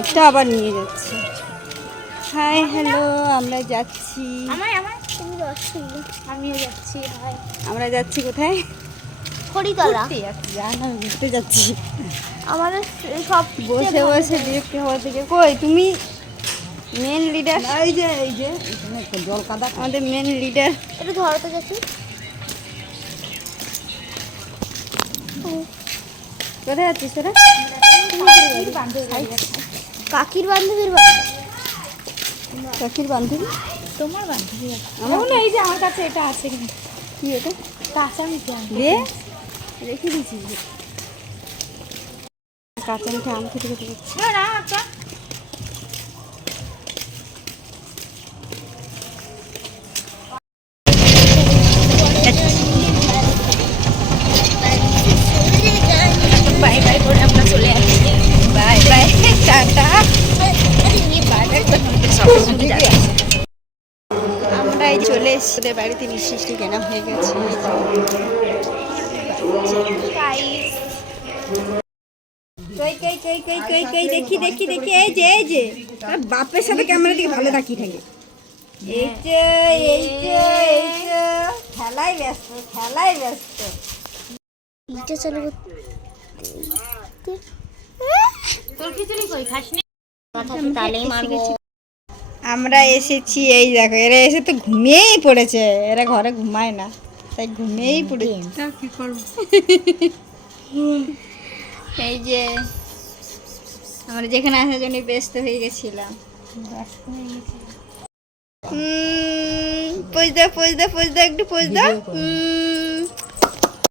এটা আবার নিয়ে যাচ্ছে। হাই হ্যালো, আমরা যাচ্ছি। আমিও যাচ্ছি। হাই, আমরা যাচ্ছি কোথায়? খড়িতলা। জানা ঘুরতে যাচ্ছি। আমাদের সব বসে বসে বিরক্তি হওয়ার থেকে। কই তুমি মেন লিডার? এই যে এখানে জল কাদা, আমাদের মেন লিডার। এটা ধরো তো যাচ্ছি। কোথায় যাচ্ছিস তোরা? কাকির বান্ধবীর বাড়ি। কাকির বান্ধবী? তোমার বান্ধবী? আমার না, এই যে আমার কাছে এটা আছে। কি এটা? কাঁচা মিঠে দে, রেখে দিয়েছি। কাঁচা মিঠে আম খেতে খেতে যাচ্ছি। না আচ্ছা। বাই বাই করে আমরা চলে আসছি। Bye bye, tata. আমরা এই চলে এসেছি ওদের বাড়িতে। মিষ্টি কেনা হয়ে গেছে। দেখি দেখি দেখি, এই যে বাপের সাথে ক্যামেরা দিকে ভালো তাকিয়ে থাকে। এই যে খেলায় ব্যস্ত। এটা চলে তোর খিচুড়ি কই খাসনি? তালেই মারবো। আমরা এসেছি, এই দেখো এরা এসে তো ঘুমিয়েই পড়েছে। এরা ঘরে ঘুমায় না, তাই ঘুমিয়েই পড়েছে। কি করবো? এই যে আমরা যেখানে আসার জন্য ব্যস্ত হয়ে গেছিলাম। পোজ দাও একটু পোজ দাও।